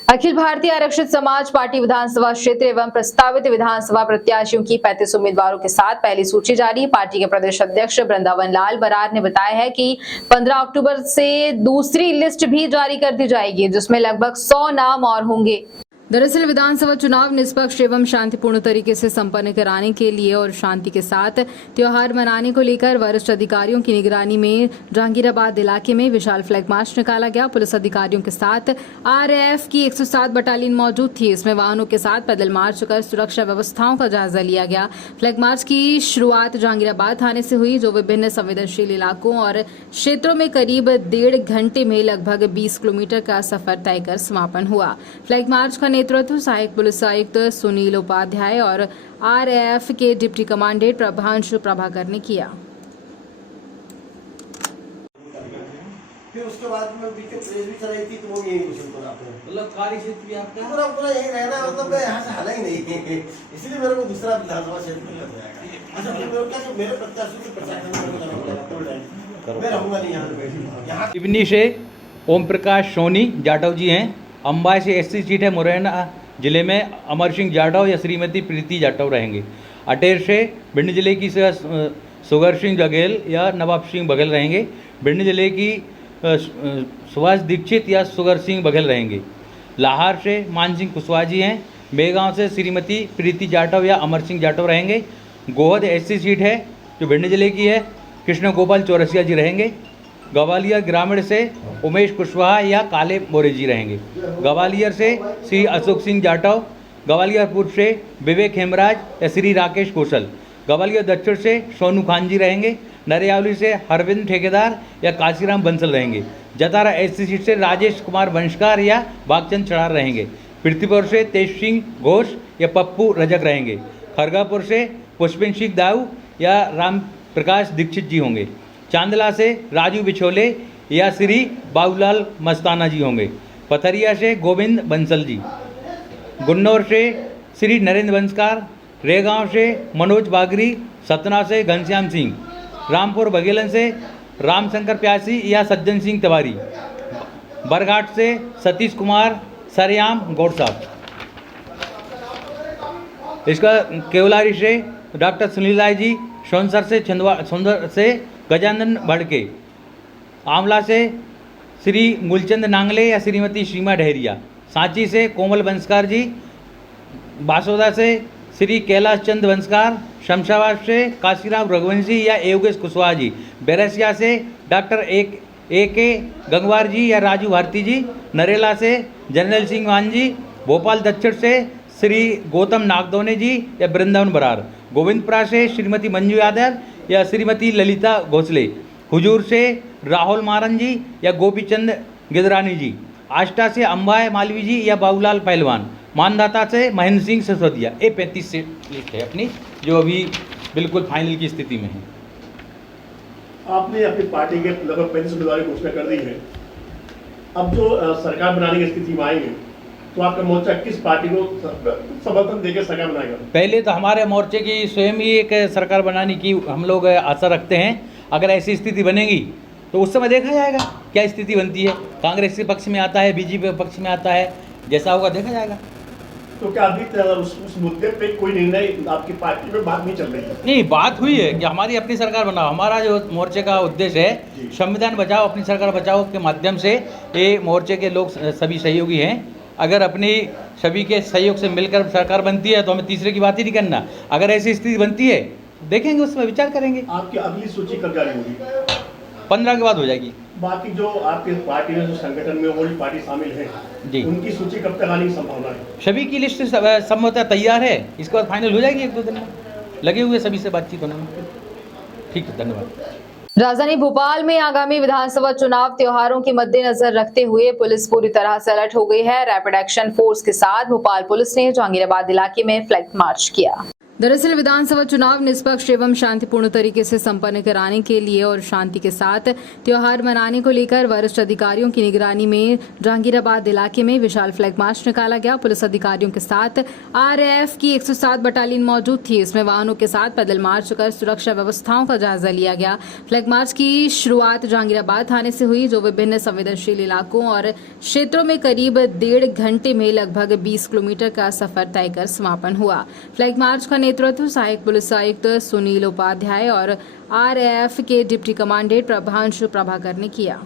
अखिल भारतीय आरक्षित समाज पार्टी विधानसभा क्षेत्र एवं प्रस्तावित विधानसभा प्रत्याशियों की 35 उम्मीदवारों के साथ पहली सूची जारी। पार्टी के प्रदेश अध्यक्ष वृंदावन लाल बरार ने बताया है कि 15 अक्टूबर से दूसरी लिस्ट भी जारी कर दी जाएगी, जिसमें लगभग 100 नाम और होंगे। दरअसल विधानसभा चुनाव निष्पक्ष एवं शांतिपूर्ण तरीके से संपन्न कराने के लिए और शांति के साथ त्योहार मनाने को लेकर वरिष्ठ अधिकारियों की निगरानी में जहांगीराबाद इलाके में विशाल फ्लैग मार्च निकाला गया। पुलिस अधिकारियों के साथ RAF की 107 बटालियन मौजूद थी। इसमें वाहनों के साथ पैदल मार्च कर सुरक्षा व्यवस्थाओं का जायजा लिया गया। फ्लैग मार्च की शुरुआत जहांगीराबाद थाने से हुई, जो विभिन्न संवेदनशील इलाकों और क्षेत्रों में करीब 1.5 घंटे में लगभग 20 किलोमीटर का सफर तय कर समापन हुआ। फ्लैग मार्च का नेतृत्व सहायक पुलिस आयुक्त सुनील उपाध्याय और RAF के डिप्टी कमांडेंट प्रभांशु प्रभाकर ने किया। फिर उसके बाद में बीच प्रेस भी चलाई थी, तो वो यही घोषित करा मतलब कार्य क्षेत्र भी आपका पूरा यही रहना, मतलब मैं यहाँ से हाला ही नहीं, इसलिए मेरे को दूसरा विधानसभा क्षेत्र में लग जाएगा। अच्छा, फिर मेरे क्या, मेरे प्रत्याशी के प्रचार करने में करना पड़ेगा, फुल टाइम मैं रहूंगा नहीं यहाँ। सिवनी से ओम प्रकाश सोनी जाटव जी हैं। अंबाई से SC सीट है, मुरैना जिले में अमर सिंह जाटव या श्रीमती प्रीति जाटव रहेंगे। अटेर से भिंड जिले की सुगर सिंह बघेल या नवाब सिंह बघेल रहेंगे। भिंड जिले की सुभाष दीक्षित या सुगर सिंह बघेल रहेंगे। लाहौर से मान सिंह कुशवाहा जी हैं। बेगांव से श्रीमती प्रीति जाटव या अमर सिंह जाटव रहेंगे। गोहद SC सीट है जो भिंड जिले की है, कृष्ण गोपाल चौरसिया जी रहेंगे। ग्वालियर ग्रामीण से उमेश कुशवाहा या काले मोरे जी रहेंगे। ग्वालियर से श्री अशोक सिंह जाटव, ग्वालियर पूर्व से विवेक हेमराज या श्री राकेश कौशल, ग्वालियर दक्षिण से सोनू खान जी रहेंगे। नरियावली से हरविंद ठेकेदार या काशीराम बंसल रहेंगे। जतारा SC सीट से राजेश कुमार वंशकार या बागचंद चढ़ार रहेंगे। पृथ्वीपुर से तेज सिंह घोष या पप्पू रजक रहेंगे। खरगापुर से पुष्पिन सिंह दाऊ या राम प्रकाश दीक्षित जी होंगे। चांदला से राजू बिछोले या श्री बाबूलाल मस्ताना जी होंगे। पथरिया से गोविंद बंसल जी। गुन्नौर से श्री नरेंद्र बंसकार। रेगांव से मनोज बागरी। सतना से घनश्याम सिंह। रामपुर बघेलन से रामशंकर प्यासी या सज्जन सिंह तिवारी। बरघाट से सतीश कुमार सरयाम गौड़ साहब। इसका केवलारी से डॉक्टर सुनील राय जी, सोनसर से सुंदर से गजानंद भड़के, आंवला से श्री मूलचंद नांगले या श्रीमती सीमा डहरिया, सांची से कोमल बंसकार जी, बासोदा से श्री कैलाश चंद बंसकार, शमशाबाद से काशीराम रघुवंशी या योगेश कुशवाहा जी, बैरसिया से डॉक्टर ए के गंगवार जी या राजू भारती जी, नरेला से जनरल सिंह मान जी, भोपाल दक्षिण से श्री गौतम नागदोने जी या वृंदावन बरार, गोविंदपुरा से श्रीमती मंजू यादव या श्रीमती ललिता घोसले, हुजूर से राहुल मारन जी या गोपीचंद गिदरानी जी, आष्टा से अंबाए मालवी जी या बाबूलाल पहलवान, मानदाता से महेंद्र सिंह सिसोदिया। ये 35 सीट लिस्ट है अपनी, जो अभी बिल्कुल फाइनल की स्थिति में है। आपने अपनी पार्टी के लगभग 35 उम्मीदवार की घोषणा कर दी है। अब जो सरकार बनाने की स्थिति में आएंगे तो आपका मोर्चा किस पार्टी को समर्थन देकर सरकार बनाएगा? पहले तो हमारे मोर्चे की स्वयं ही एक सरकार बनाने की हम लोग आशा रखते हैं। अगर ऐसी स्थिति बनेगी तो उस समय देखा जाएगा क्या स्थिति बनती है। कांग्रेस के पक्ष में आता है, बीजेपी के पक्ष में आता है, जैसा होगा देखा जाएगा। तो क्या अभी उस मुद्दे पे कोई निर्णय आपकी पार्टी में बात नहीं चल रही है? नहीं, बात हुई है कि हमारी अपनी सरकार बनाओ। हमारा जो मोर्चे का उद्देश्य है संविधान बचाओ अपनी सरकार बचाओ के माध्यम से ये मोर्चे के लोग सभी सहयोगी हैं। अगर अपनी सभी के सहयोग से मिलकर सरकार बनती है तो हमें तीसरे की बात ही नहीं करना। अगर ऐसी स्थिति बनती है देखेंगे, उसमें विचार करेंगे। आपकी अगली सूची कब जारी होगी? 15 के बाद हो जाएगी। बाकी जो आपके पार्टी में जो संगठन में वो पार्टी शामिल है जी, उनकी सूची कब तक आने की संभावना है? सभी की लिस्ट संभवतः तैयार है, इसके बाद फाइनल हो जाएगी 1-2 दिन में। लगे हुए सभी से बातचीत होने में। ठीक है, धन्यवाद। राजधानी भोपाल में आगामी विधानसभा चुनाव त्योहारों के मद्देनजर रखते हुए पुलिस पूरी तरह से अलर्ट हो गई है। रैपिड एक्शन फोर्स के साथ भोपाल पुलिस ने जहांगीराबाद इलाके में फ्लैग मार्च किया। दरअसल विधानसभा चुनाव निष्पक्ष एवं शांतिपूर्ण तरीके से संपन्न कराने के लिए और शांति के साथ त्योहार मनाने को लेकर वरिष्ठ अधिकारियों की निगरानी में जहांगीराबाद इलाके में विशाल फ्लैग मार्च निकाला गया। पुलिस अधिकारियों के साथ RAF की 107 बटालियन मौजूद थी। इसमें वाहनों के साथ पैदल मार्च कर सुरक्षा व्यवस्थाओं का जायजा लिया गया। फ्लैग मार्च की शुरुआत जहांगीराबाद थाने से हुई, जो विभिन्न संवेदनशील इलाकों और क्षेत्रों में करीब 1.5 घंटे में लगभग 20 किलोमीटर का सफर तय कर समापन हुआ। फ्लैग मार्च का नेतृत्व सहायक पुलिस आयुक्त सुनील उपाध्याय और RAF के डिप्टी कमांडेंट प्रभांशु प्रभाकर ने किया।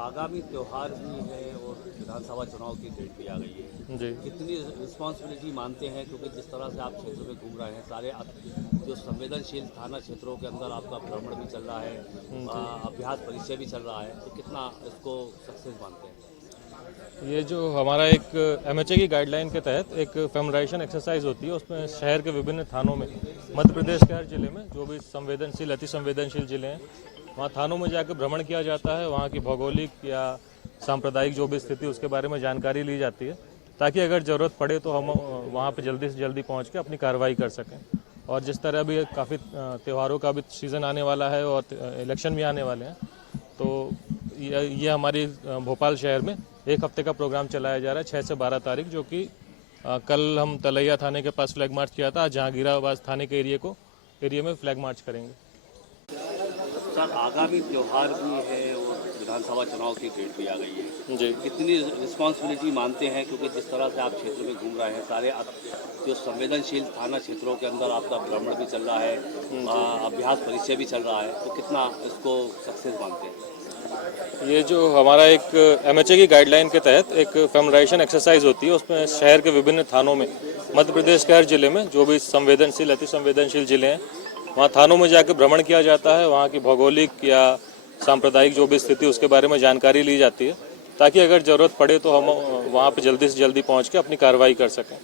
आगामी त्यौहार भी है और विधानसभा चुनाव की डेट भी आ गई है जी। कितनी रिस्पॉन्सिबिलिटी मानते हैं, क्योंकि जिस तरह से आप क्षेत्र में घूम रहे हैं, सारे जो संवेदनशील थाना क्षेत्रों के अंदर आपका भ्रमण भी चल रहा है, अभ्यास परिचय भी चल रहा है, तो कितना इसको सक्सेस मानते हैं? ये जो हमारा एक MHA की गाइडलाइन के तहत एक फेमराइजेशन एक्सरसाइज होती है, उसमें शहर के विभिन्न थानों में, मध्य प्रदेश के हर जिले में जो भी संवेदनशील अति संवेदनशील जिले हैं, वहाँ थानों में जाकर भ्रमण किया जाता है। वहाँ की भौगोलिक या सांप्रदायिक जो भी स्थिति उसके बारे में जानकारी ली जाती है, ताकि अगर ज़रूरत पड़े तो हम वहाँ पे जल्दी से जल्दी पहुँच के अपनी कार्रवाई कर सकें। और जिस तरह भी काफ़ी त्योहारों का भी सीज़न आने वाला है और इलेक्शन भी आने वाले हैं, तो ये हमारी भोपाल शहर में एक हफ्ते का प्रोग्राम चलाया जा रहा है 6 से 12 तारीख, जो कि कल हम तलैया थाने के पास फ्लैग मार्च किया था। आज जहांगीराबाद थाने के एरिया में फ्लैग मार्च करेंगे। सर, आगामी त्यौहार भी है और विधानसभा चुनाव की डेट भी आ गई है जी। कितनी रिस्पॉन्सिबिलिटी मानते हैं, क्योंकि जिस तरह से आप क्षेत्र में घूम रहे हैं, सारे जो संवेदनशील थाना क्षेत्रों के अंदर आपका भ्रमण भी चल रहा है, अभ्यास परिचय भी चल रहा है, तो कितना इसको सक्सेस मानते हैं? ये जो हमारा एक MHA की गाइडलाइन के तहत एक फेमराइजेशन एक्सरसाइज होती है, उसमें शहर के विभिन्न थानों में, मध्य प्रदेश के हर जिले में जो भी संवेदनशील अति संवेदनशील जिले हैं, वहाँ थानों में जाकर भ्रमण किया जाता है, वहाँ की भौगोलिक या सांप्रदायिक जो भी स्थिति उसके बारे में जानकारी ली जाती है, ताकि अगर ज़रूरत पड़े तो हम वहाँ पे जल्दी से जल्दी पहुँच के अपनी कार्रवाई कर सकें।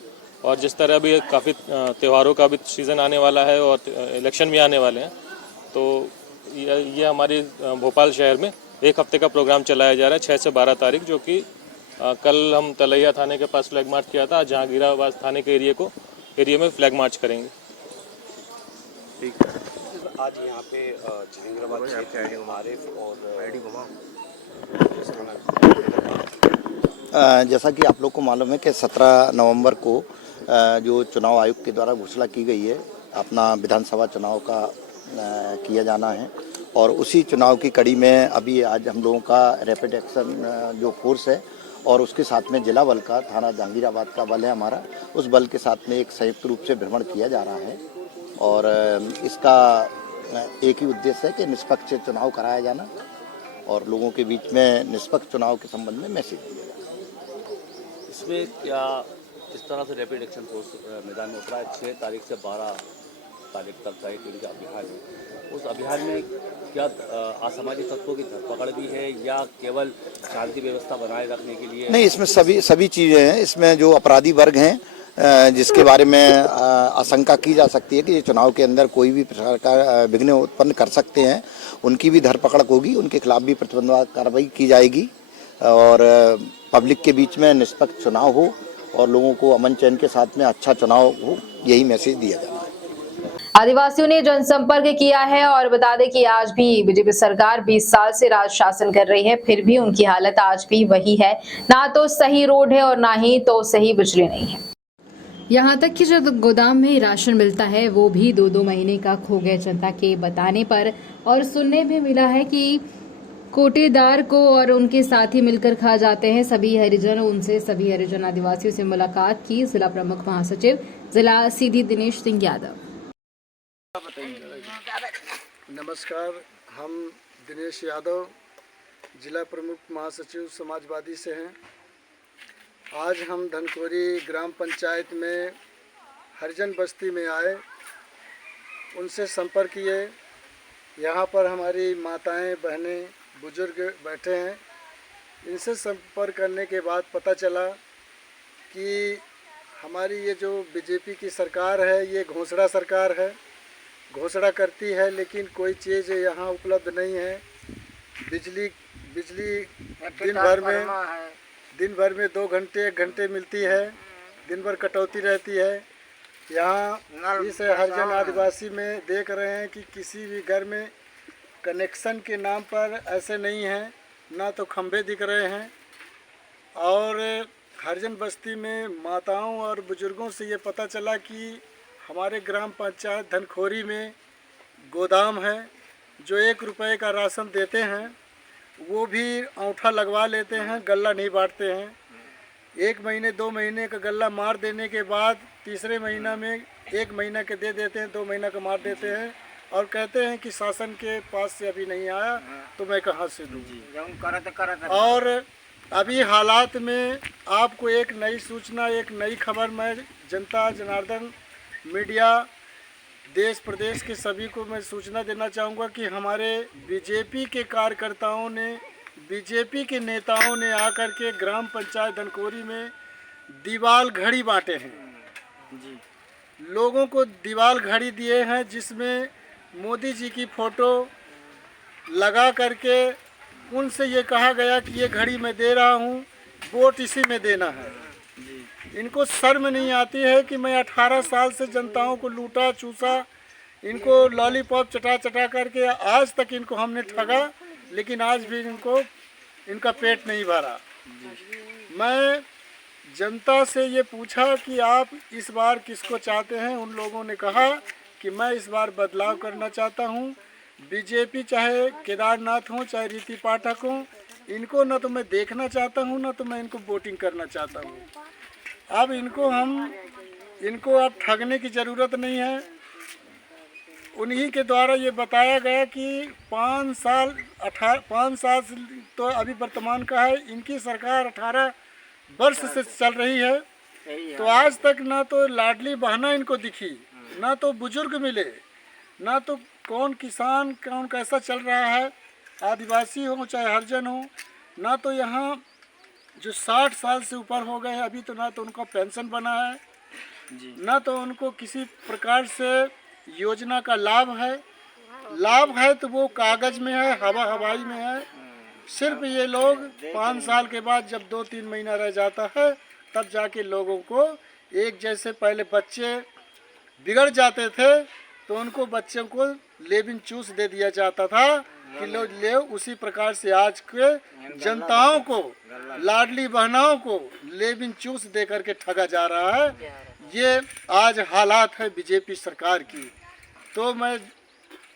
और जिस तरह अभी काफ़ी त्योहारों का भी सीज़न आने वाला है और इलेक्शन भी आने वाले हैं, तो ये हमारी भोपाल शहर में एक हफ्ते का प्रोग्राम चलाया जा रहा है 6 से 12 तारीख, जो कि कल हम तलैया थाने के पास फ्लैग मार्च किया था, आज जहांगीराबाद थाने के एरिया में फ्लैग मार्च करेंगे। ठीक है, आज यहाँ पे जहांगीराबाद क्षेत्र में आरिफ और जैसा कि आप लोग को मालूम है कि 17 नवंबर को जो चुनाव आयोग के द्वारा घोषणा की गई है, अपना विधानसभा चुनाव का किया जाना है, और उसी चुनाव की कड़ी में अभी आज हम लोगों का रैपिड एक्शन जो फोर्स है और उसके साथ में जिला बल का, थाना जहांगीराबाद का बल है हमारा, उस बल के साथ में एक संयुक्त रूप से भ्रमण किया जा रहा है। और इसका एक ही उद्देश्य है कि निष्पक्ष चुनाव कराया जाना और लोगों के बीच में निष्पक्ष चुनाव के संबंध में मैसेज दिया जाना। इसमें क्या इस तरह से रैपिड एक्शन फोर्स मैदान में उतरा है? 6 तारीख से 12 तारीख तक का एक इनका अभियान है। उस अभियान में क्या असामाजिक तत्वों की धरपकड़ भी है या केवल शांति व्यवस्था बनाए रखने के लिए? नहीं, इसमें सभी चीज़ें हैं। इसमें जो अपराधी वर्ग हैं जिसके बारे में आशंका की जा सकती है कि ये चुनाव के अंदर कोई भी प्रकार का विघ्न उत्पन्न कर सकते हैं, उनकी भी धरपकड़ होगी, उनके खिलाफ भी प्रतिबंधात्मक कार्रवाई की जाएगी और पब्लिक के बीच में निष्पक्ष चुनाव हो और लोगों को अमन चैन के साथ में अच्छा चुनाव हो, यही मैसेज दिया जाना है। आदिवासियों ने जनसंपर्क किया है और बता दें कि आज भी बीजेपी सरकार 20 साल से राज शासन कर रही है, फिर भी उनकी हालत आज भी वही है, ना तो सही रोड है और ना ही तो सही बिजली नहीं है। यहाँ तक कि जो गोदाम में राशन मिलता है वो भी 2-2 महीने का खो गया जनता के बताने पर। और सुनने में मिला है कि कोटेदार को और उनके साथी मिलकर खा जाते हैं सभी हरिजन। उनसे सभी हरिजन आदिवासियों से मुलाकात की जिला प्रमुख महासचिव जिला सीधी दिनेश सिंह यादव। नमस्कार, हम दिनेश यादव जिला प्रमुख महासचिव समाजवादी से हैं। आज हम धनखोरी ग्राम पंचायत में हरिजन बस्ती में आए, उनसे संपर्क किए। यहाँ पर हमारी माताएं, बहनें, बुजुर्ग बैठे हैं। इनसे संपर्क करने के बाद पता चला कि हमारी ये जो बीजेपी की सरकार है ये घोषणा सरकार है, घोषणा करती है लेकिन कोई चीज़ यहाँ उपलब्ध नहीं है। बिजली दिन भर में 2 घंटे 1 घंटे मिलती है, दिन भर कटौती रहती है। यहाँ इस हरिजन आदिवासी में देख रहे हैं कि किसी भी घर में कनेक्शन के नाम पर ऐसे नहीं है, ना तो खंभे दिख रहे हैं। और हरिजन बस्ती में माताओं और बुजुर्गों से ये पता चला कि हमारे ग्राम पंचायत धनखोरी में गोदाम है, जो 1 रुपये का राशन देते हैं वो भी औंठा लगवा लेते हैं, गल्ला नहीं बांटते हैं। 1 महीने 2 महीने का गल्ला मार देने के बाद तीसरे महीना में 1 महीना के दे देते हैं, 2 महीना का मार देते हैं और कहते हैं कि शासन के पास से अभी नहीं आया तो मैं कहाँ से दूँ। और अभी हालात में आपको एक नई सूचना, एक नई खबर मैं जनता जनार्दन मीडिया देश प्रदेश के सभी को मैं सूचना देना चाहूँगा कि हमारे बीजेपी के कार्यकर्ताओं ने, बीजेपी के नेताओं ने आकर के ग्राम पंचायत धनखोरी में दीवाल घड़ी बांटे हैं। लोगों को दीवाल घड़ी दिए हैं जिसमें मोदी जी की फ़ोटो लगा करके उनसे ये कहा गया कि ये घड़ी मैं दे रहा हूँ, वोट इसी में देना है। इनको शर्म नहीं आती है कि मैं 18 साल से जनताओं को लूटा चूसा, इनको लॉलीपॉप चटा करके आज तक इनको हमने ठगा, लेकिन आज भी इनका पेट नहीं भरा। मैं जनता से ये पूछा कि आप इस बार किसको चाहते हैं। उन लोगों ने कहा कि मैं इस बार बदलाव करना चाहता हूँ। बीजेपी चाहे केदारनाथ हो चाहे रीति पाठक हो, इनको न तो मैं देखना चाहता हूँ न तो मैं इनको वोटिंग करना चाहता हूँ। अब इनको अब ठगने की ज़रूरत नहीं है। उन्हीं के द्वारा ये बताया गया कि 5 साल तो अभी वर्तमान का है, इनकी सरकार 18 वर्ष से चल रही है, तो आज तक ना तो लाडली बहना इनको दिखी, ना तो बुजुर्ग मिले, ना तो कौन किसान कौन कैसा चल रहा है, आदिवासी हो चाहे हरिजन हो, ना तो यहाँ जो 60 साल से ऊपर हो गए हैं अभी तो ना तो उनका पेंशन बना है, ना तो उनको किसी प्रकार से योजना का लाभ है तो वो कागज़ में है, हवाई में है। सिर्फ ये लोग 5 साल के बाद जब 2-3 महीना रह जाता है तब जाके लोगों को एक जैसे पहले बच्चे बिगड़ जाते थे तो उनको बच्चों को लेबिन चूस दे दिया जाता था कि लो ले, उसी प्रकार से आज के जनताओं को, लाडली बहनाओं को लेबिन चूस दे करके ठगा जा रहा है। ये आज हालात है बीजेपी सरकार की। तो मैं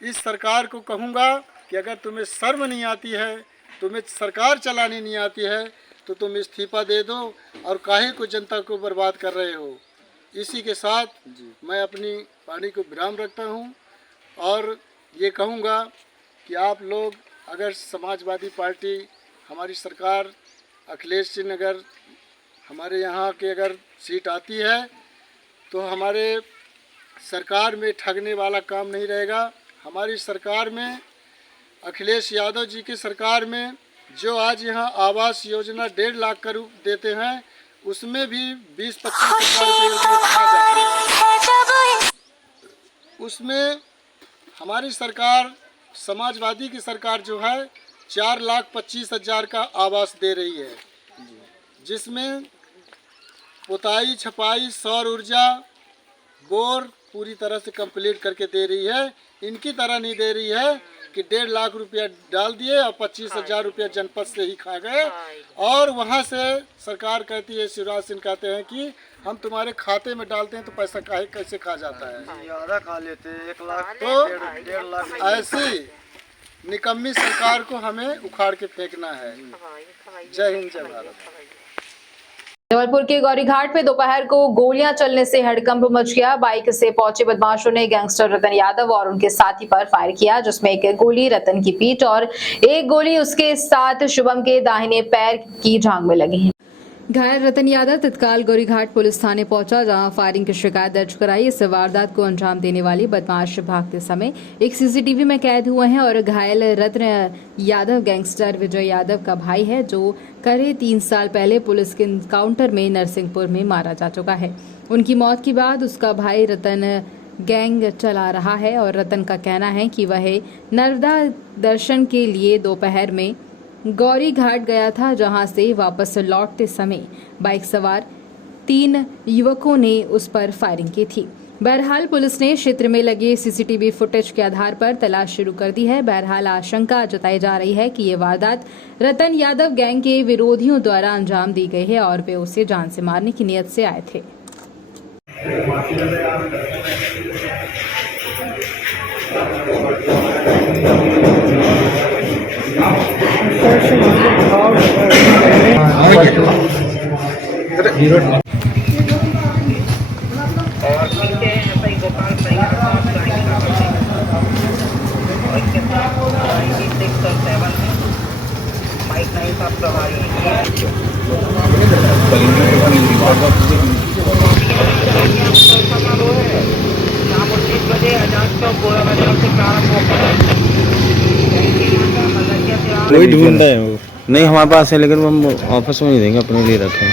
इस सरकार को कहूँगा कि अगर तुम्हें शर्म नहीं आती है, तुम्हें सरकार चलानी नहीं आती है तो तुम इस्तीफा दे दो और काहे को जनता को बर्बाद कर रहे हो। इसी के साथ मैं अपनी वाणी को विराम रखता हूँ और ये कहूँगा कि आप लोग अगर समाजवादी पार्टी हमारी सरकार अखिलेश सिंह अगर हमारे यहाँ के अगर सीट आती है तो हमारे सरकार में ठगने वाला काम नहीं रहेगा। हमारी सरकार में अखिलेश यादव जी की सरकार में जो आज यहाँ आवास योजना 1.5 लाख करोड़ देते हैं उसमें भी 20-25 हज़ार रुपये उसमें हमारी सरकार समाजवादी की सरकार जो है 4,25,000 का आवास दे रही है, जिसमें पुताई छपाई सौर ऊर्जा बोर पूरी तरह से कंप्लीट करके दे रही है। इनकी तरह नहीं दे रही है कि 1.5 लाख रुपया डाल दिए और 25,000 रुपया जनपद से ही खा गए और वहाँ से सरकार कहती है, शिवराज सिंह कहते हैं कि हम तुम्हारे खाते में डालते हैं तो पैसा काहे कैसे खा जाता है, ज़्यादा खा लेते हैं 1 लाख तो 1.5 लाख। ऐसी निकम्मी सरकार को हमें उखाड़ के फेंकना है। जय हिंद जय भारत। जबलपुर के गौरीघाट पे दोपहर को गोलियां चलने से हड़कंप मच गया। बाइक से पहुंचे बदमाशों ने गैंगस्टर रतन यादव और उनके साथी पर फायर किया, जिसमें एक गोली रतन की पीठ और एक गोली उसके साथ शुभम के दाहिने पैर की जांघ में लगी है। घायल रतन यादव तत्काल गौरीघाट पुलिस थाने पहुंचा, जहां फायरिंग की शिकायत दर्ज कराई। इस वारदात को अंजाम देने वाली बदमाश भागते समय एक सीसीटीवी में कैद हुए हैं और घायल रतन यादव गैंगस्टर विजय यादव का भाई है, जो करीब 3 साल पहले पुलिस के एनकाउंटर में नरसिंहपुर में मारा जा चुका है। उनकी मौत के बाद उसका भाई रतन गैंग चला रहा है और रतन का कहना है कि वह नर्मदा दर्शन के लिए दोपहर में गौरी घाट गया था, जहां से वापस लौटते समय बाइक सवार 3 युवकों ने उस पर फायरिंग की थी। बहरहाल पुलिस ने क्षेत्र में लगे सीसीटीवी फुटेज के आधार पर तलाश शुरू कर दी है। बहरहाल आशंका जताई जा रही है कि ये वारदात रतन यादव गैंग के विरोधियों द्वारा अंजाम दी गई है और वे उसे जान से मारने की नीयत से आए थे। कोई ढूंढता है वो नहीं हमारे पास है, लेकिन हम ऑफिस में नहीं देंगे, अपने लिए रखें।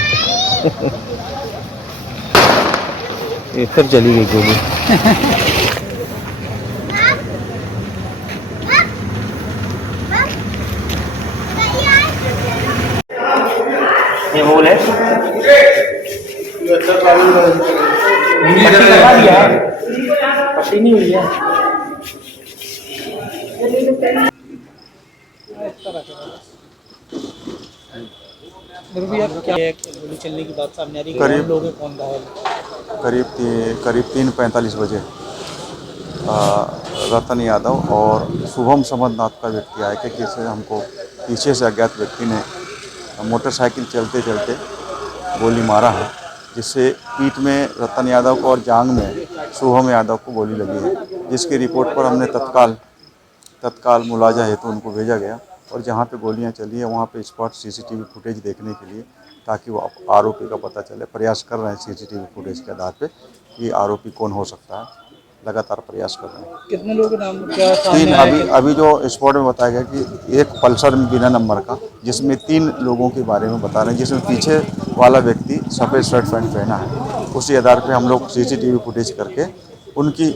ये फिर चली गई गोली। ये होल है पट्टी नहीं हुई है। गोली चलने की बात सामने आ रही है, लोग कौन घायल? करीब 3:45 बजे रतन यादव और शुभम समदनाथ का व्यक्ति आया कि किसी हमको पीछे से अज्ञात व्यक्ति ने मोटरसाइकिल चलते चलते गोली मारा है, जिससे पीठ में रतन यादव को और जांघ में शुभम यादव को गोली लगी है, जिसकी रिपोर्ट पर हमने तत्काल मुलाजा हेतु उनको भेजा गया और जहाँ पे गोलियाँ चली है वहाँ पे स्पॉट सीसीटीवी फुटेज देखने के लिए, ताकि वो आरोपी का पता चले। प्रयास कर रहे हैं सीसीटीवी फुटेज के आधार पे कि आरोपी कौन हो सकता है। लगातार प्रयास कर रहे हैं। कितने लोगों के नाम क्या सामने तीन आए हैं? अभी जो स्पॉट में बताया गया कि एक पल्सर बिना नंबर का, जिसमें 3 लोगों के बारे में बता रहे हैं, जिसमें पीछे वाला व्यक्ति सफ़ेद शर्ट पैंट पहना है। उसी आधार पे हम लोग CCTV फुटेज करके उनकी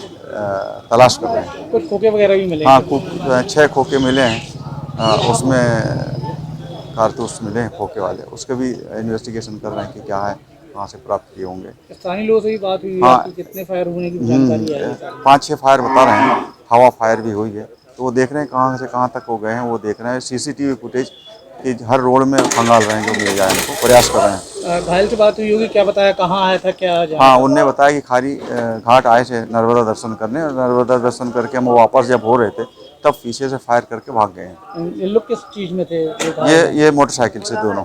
तलाश कर रहे हैं। कुछ खोखे वगैरह भी मिले? हाँ, कुछ 6 खोखे मिले हैं, उसमें कारतूस मिले हैं खोखे वाले, उसके भी इन्वेस्टिगेशन कर रहे हैं कि क्या है, कहाँ से प्राप्त किए होंगे। स्थानीय लोगों से भी बात हुई है? हाँ, आपकी कितने फायर होने की जानकारी है? 5-6 फायर बता रहे हैं, हवा फायर भी हुई है, तो वो देख रहे हैं कहाँ से कहाँ तक हो गए हैं, वो देख रहे हैं। CCTV फुटेज कि हर रोड में खंगाल रहे हैं, जो मिल जाए उनको प्रयास कर रहे हैं। घायल से बात हुई होगी, क्या बताया, कहाँ आया था, क्या? हाँ, उनने बताया कि खारी घाट आए थे नर्मदा दर्शन करने, और नर्मदा दर्शन करके हम वापस जब हो रहे थे तब पीछे से फायर करके भाग गए हैं। ये लोग किस चीज़ में थे? ये मोटरसाइकिल से दोनों।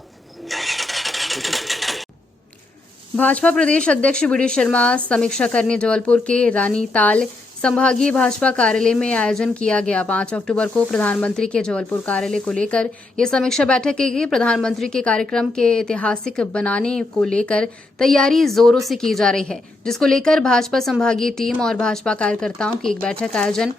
भाजपा प्रदेश अध्यक्ष बीडी शर्मा समीक्षा करने जबलपुर के रानीताल संभागीय भाजपा कार्यालय में आयोजन किया गया। 5 अक्टूबर को प्रधानमंत्री के जबलपुर कार्यालय को लेकर ये समीक्षा बैठक की गई। प्रधानमंत्री के कार्यक्रम के ऐतिहासिक बनाने को लेकर तैयारी जोरों से की जा रही है, जिसको लेकर भाजपा संभागीय टीम और भाजपा कार्यकर्ताओं की एक बैठक का आयोजन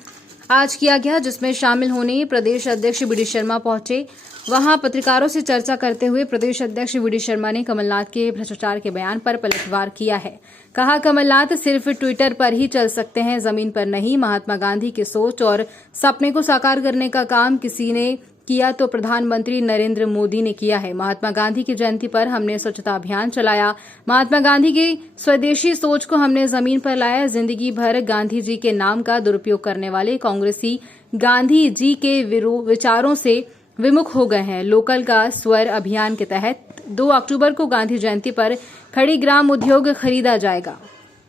आज किया गया, जिसमें शामिल होने प्रदेश अध्यक्ष बीडी शर्मा पहुंचे। वहां पत्रकारों से चर्चा करते हुए प्रदेश अध्यक्ष बीडी शर्मा ने कमलनाथ के भ्रष्टाचार के बयान पर पलटवार किया है। कहा, कमलनाथ सिर्फ ट्विटर पर ही चल सकते हैं, जमीन पर नहीं। महात्मा गांधी की सोच और सपने को साकार करने का काम किसी ने किया तो प्रधानमंत्री नरेंद्र मोदी ने किया है। महात्मा गांधी की जयंती पर हमने स्वच्छता अभियान चलाया। महात्मा गांधी की स्वदेशी सोच को हमने जमीन पर लाया। जिंदगी भर गांधी जी के नाम का दुरुपयोग करने वाले कांग्रेसी गांधी जी के विचारों से विमुख हो गए हैं। लोकल का स्वर अभियान के तहत 2 अक्टूबर को गांधी जयंती पर खड़ी ग्राम उद्योग खरीदा जाएगा।